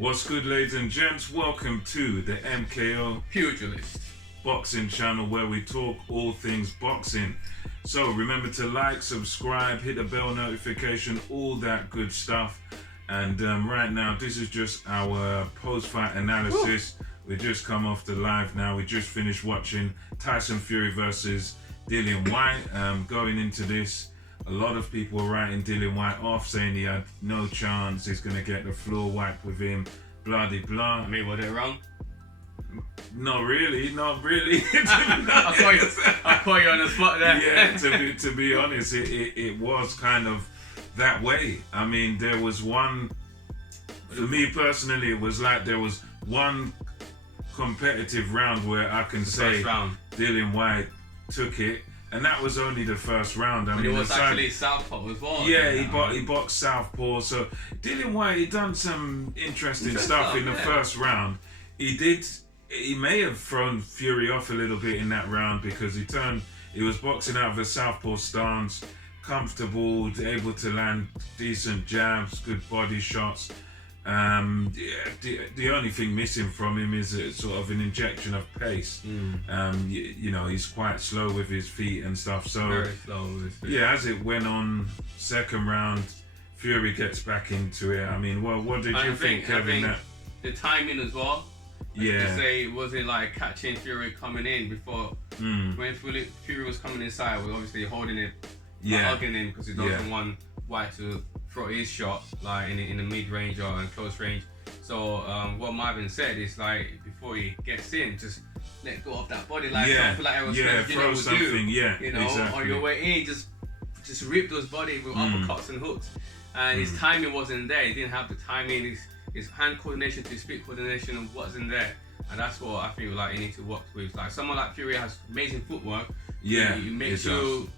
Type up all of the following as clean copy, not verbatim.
What's good, ladies and gents? Welcome to the MKO Pugilist Boxing channel, where we talk all things boxing. So remember to like, subscribe, hit the bell notification, all that good stuff. And right now, this is just our post-fight analysis. We just come off the live now. We just finished watching Tyson Fury versus Dillian Whyte. Going into this, a lot of people were writing Dillian Whyte off, saying he had no chance, he's going to get the floor wiped with him, blah de blah. I mean, were they wrong? Not really. I caught you on the spot there. Yeah, to be honest, it was kind of that way. I mean, there was one, for me personally, it was like there was one competitive round where I can say Dillian Whyte took it, and that was only the first round. But it was actually southpaw as well. Yeah, he boxed southpaw. So Dillian Whyte, he done some interesting stuff in the first round. He may have thrown Fury off a little bit in that round because he was boxing out of a southpaw stance, comfortable, able to land decent jabs, good body shots. The only thing missing from him is a sort of an injection of pace. You know, he's quite slow with his feet and stuff. So very slow with his feet. Yeah, as it went on, second round, Fury gets back into it. I mean, what did you think, Kevin? I think the timing as well. Yeah. Say, was it like catching Fury coming in before when Fury was coming inside? Was obviously holding it, hugging him because he doesn't want Whyte to throw his shot like in the mid range or in close range. So what Marvin said is like before he gets in, just let go of that body, like something like throw something, you know, exactly. On your way in, just rip those body with uppercuts and hooks. And his timing wasn't there. He didn't have the timing. His hand coordination to his feet coordination wasn't there, and that's what I feel like he needs to work with. Like someone like Fury has amazing footwork. Yeah, he makes you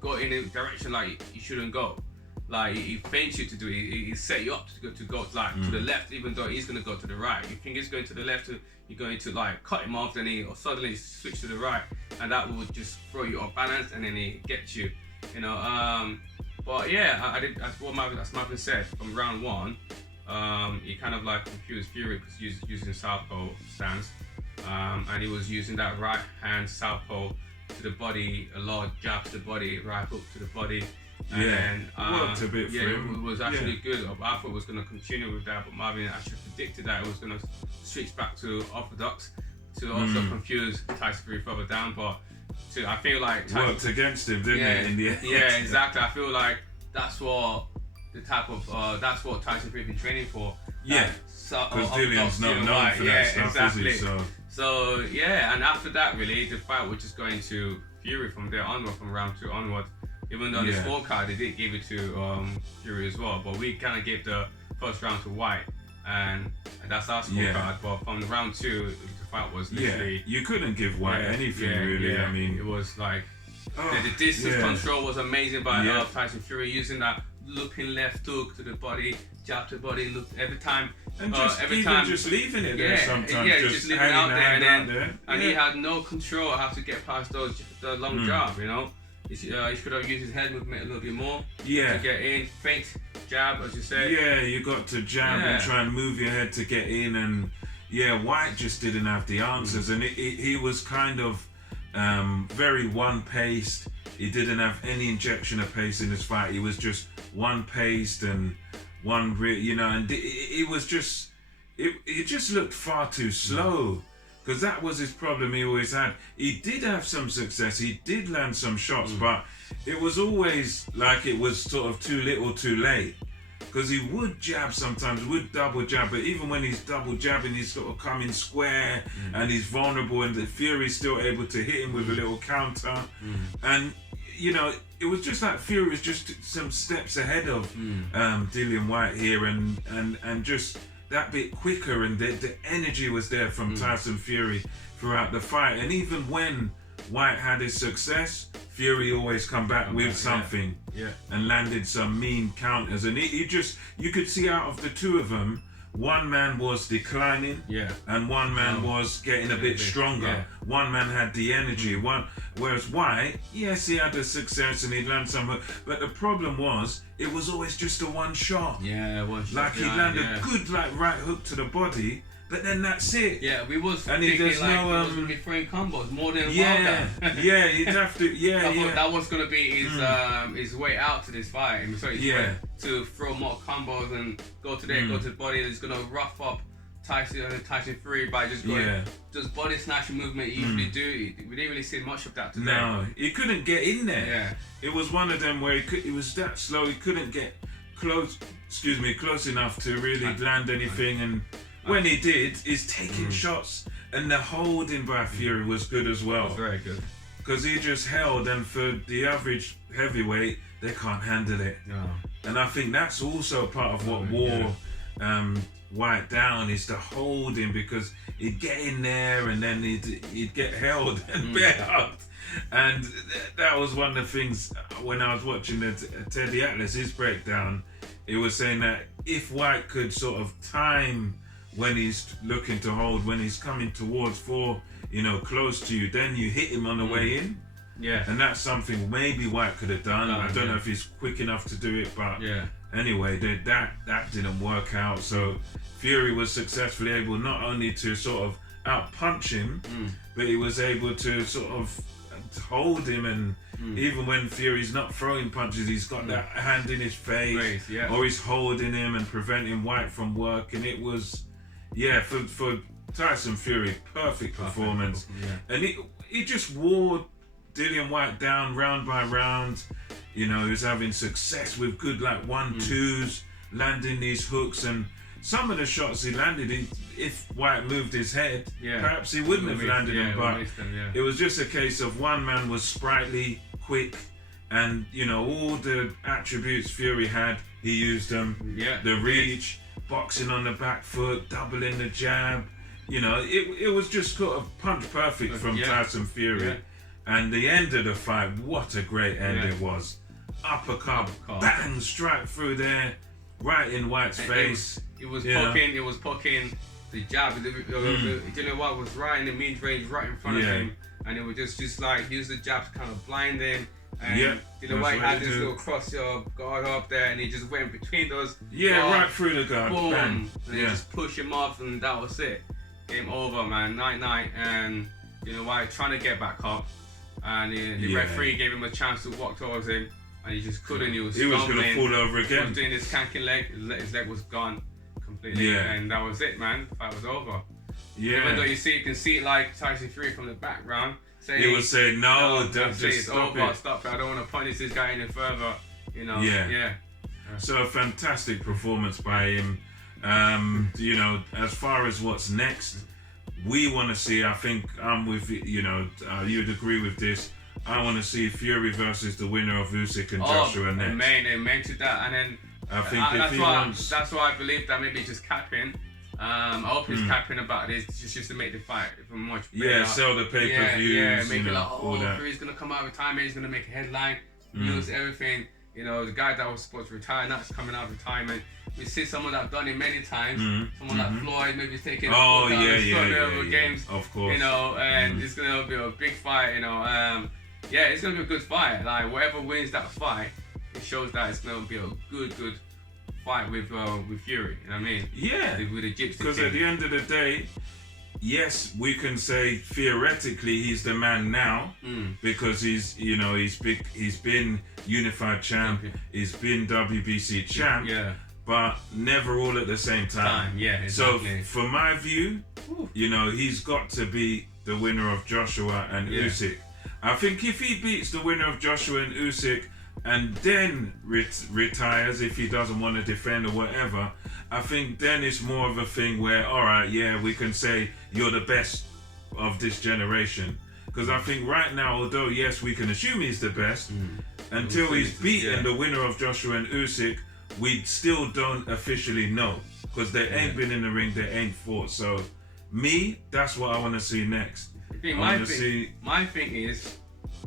go in a direction like you shouldn't go. Like he feints you to do it. He set you up to go like to the left, even though he's gonna go to the right. You think he's going to the left, you're going to like cut him off, then he or suddenly switch to the right, and that would just throw you off balance, and then he gets you. You know. But yeah, I did. As Marvin said from round one. He kind of like confused Fury because he was using southpaw stance, and he was using that right hand southpaw to the body, a lot of jab to the body, right hook to the body. And worked a bit for him. It was actually good. I thought it was going to continue with that, but Marvin actually predicted that it was going to switch back to orthodox to also confuse Tyson Fury further down. But I feel like Tyson worked against him, didn't it? In the end. Yeah, exactly. I feel like that's what. The type of that's what Tyson Fury been training for. Yeah, because Dillian's not known for that stuff, exactly. is he? So yeah, and after that, really, the fight was just going to Fury from there onward, from round 2 onward. Even though the scorecard they did give it to Fury as well, but we kind of gave the first round to Whyte, and that's our scorecard. But from round 2, the fight was literally you couldn't give Whyte anything really. I mean, it was like the distance control was amazing by Tyson Fury using that looping left hook to the body, jab to the body, look every time. And just leaving it there sometimes. Just leaving it out there. And he had no control how to get past the long jab, you know. He should have used his head movement a little bit more to get in. Feint, jab, as you said. Yeah, you got to jab and try and move your head to get in. And Whyte just didn't have the answers. And he was kind of very one-paced. He didn't have any injection of pace in his fight. He was just one-paced and and it was just, it just looked far too slow, because that was his problem he always had. He did have some success, he did land some shots, but it was always like it was sort of too little too late, because he would jab sometimes, would double jab, but even when he's double jabbing, he's sort of coming square and he's vulnerable, and the Fury's still able to hit him with a little counter. And you know, it was just like Fury was just some steps ahead of Dillian Whyte here, and just that bit quicker, and the energy was there from Tyson Fury throughout the fight. And even when Whyte had his success, Fury always come back with something and landed some mean counters. And he just, you could see out of the two of them, one man was declining, and one man was getting a bit stronger. Yeah. One man had the energy. Whereas White, yes, he had the success and he'd land some, but the problem was it was always just a one shot. Yeah, one shot. Like he'd land a good right hook to the body, but then that's it. Yeah, we was and thinking there's like no, he was gonna be throwing combos more than yeah, Wilder. yeah, you'd have to, I thought that was gonna be his way out to this fight. So his way to throw more combos and go to there, go to the body. He's gonna rough up Tyson Fury by just going, just body snatching movement he usually do. We didn't really see much of that today. No, he couldn't get in there. Yeah, it was one of them where he was that slow. He couldn't get close enough to really land anything. And when he did, he's taking shots, and the holding by Fury was good as well. It was very good because he just held, and for the average heavyweight, they can't handle it. No. And I think that's also part of what wore White down, is the holding, because he'd get in there and then he'd get held and bear hugged. And that was one of the things when I was watching Teddy Atlas, his breakdown, it was saying that if White could sort of time when he's looking to hold, when he's coming towards close to you, then you hit him on the way in. Yeah. And that's something maybe White could have done. I don't know if he's quick enough to do it, but anyway, that didn't work out. So Fury was successfully able not only to sort of out-punch him, but he was able to sort of hold him, and even when Fury's not throwing punches, he's got that hand in his face, or he's holding him and preventing White from working. It was, for Tyson Fury, perfect performance. And he just wore Dillian Whyte down round by round. He was having success with good 1-2s, landing these hooks, and some of the shots he landed, if Whyte moved his head, perhaps he wouldn't have landed them, but it was just a case of one man was sprightly, quick, and all the attributes Fury had, he used them. The reach, boxing on the back foot, doubling the jab. It was just sort of punch perfect from Tyson Fury. And the end of the fight, what a great end it was. Uppercut, bang, straight through there, right in White's face. It was poking the jab. Dillian Whyte was right in the mid-range, right in front of him. And it was just like, use the jab to kind of blind him. And Dillian Whyte had this little cross your guard up there, and he just went between those. Right through the guard. Boom. Bang. And he just pushed him off, and that was it. Game over, man. Night. And Dillian Whyte trying to get back up. And the referee gave him a chance to walk towards him, and he just couldn't. He was going to fall over again. He was doing his canking leg. His leg was gone completely, and that was it, man. The fight was over. Even though you can see it like Tyson Fury from the background saying, he was saying, "No, just stop it. I don't want to punish this guy any further." So a fantastic performance by him. As far as what's next, we want to see, I think I'm with you'd agree with this, I want to see Fury versus the winner of Usyk and Joshua next. Amen to that. And then I think that's why I believe that maybe just capping. I hope he's capping about this just to make the fight even much better. Sell the pay-per-views. Make it like, Fury's gonna come out of retirement, he's gonna make a headline, use everything. The guy that was supposed to retire, now is coming out of retirement. We see someone that done it many times. Someone like Floyd, maybe taking games. Of course. And it's gonna be a big fight. It's gonna be a good fight. Like whoever wins that fight, it shows that it's gonna be a good fight with Fury. You know what I mean? Yeah. With the Gypsy. Because at the end of the day, yes, we can say theoretically he's the man now because he's been unified champ, he's been WBC champ. But never all at the same time. Exactly. So for my view, he's got to be the winner of Joshua and Usyk. I think if he beats the winner of Joshua and Usyk and then retires, if he doesn't want to defend or whatever, I think then it's more of a thing where, all right, we can say you're the best of this generation. Because I think right now, although yes, we can assume he's the best, until he's beaten the winner of Joshua and Usyk, we still don't officially know, because they ain't been in the ring, they ain't fought. So, that's what I want to see next. My thing is,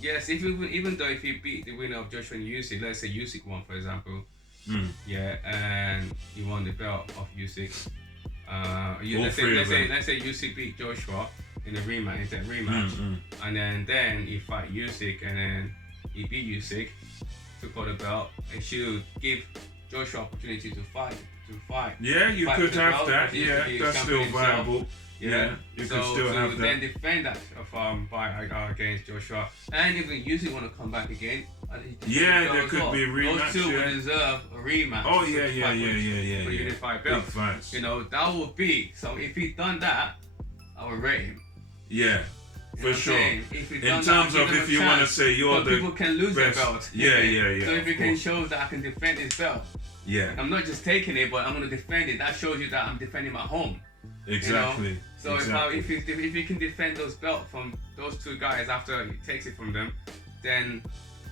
yes, even though if he beat the winner of Joshua and Usyk, let's say Usyk won, for example, and he won the belt of Usyk, Let's say Usyk beat Joshua in a rematch, and then he fight Usyk, and then he beat Usyk, took all the belt, and should give Joshua opportunity to fight. Yeah, you fight could have belt, that. if he's That's still champion himself. viable. Yeah, you could still have that. Then defend that fight against Joshua, and if Usyk want to come back again, there could be a rematch. Those two would deserve a rematch. Oh yeah. For unified belt. Big fights. You know, that would be. So if he done that, I would rate him. Yeah. For sure. In terms of if you want to say you're the people can lose best. their belt. Yeah. So if you can show that I can defend his belt, I'm not just taking it, but I'm going to defend it. That shows you that I'm defending my home. Exactly. You know? So exactly. if you can defend those belts from those two guys after he takes it from them, then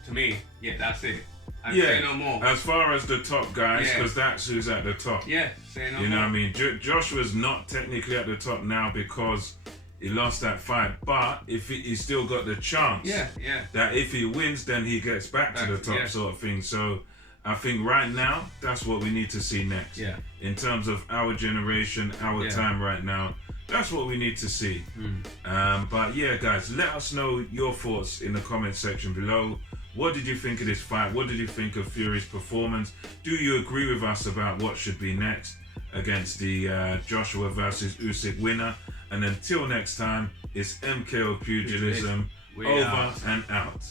to me, that's it. And say no more. As far as the top guys, because that's who's at the top. Yeah, say no more. You know what I mean? Joshua's not technically at the top now because he lost that fight, but if he's still got the chance that if he wins, then he gets back to the top sort of thing. So I think right now, that's what we need to see next. Yeah. In terms of our generation, our time right now, that's what we need to see. But yeah, guys, let us know your thoughts in the comment section below. What did you think of this fight? What did you think of Fury's performance? Do you agree with us about what should be next against the Joshua versus Usyk winner? And until next time, it's MKO Pugilism over and out.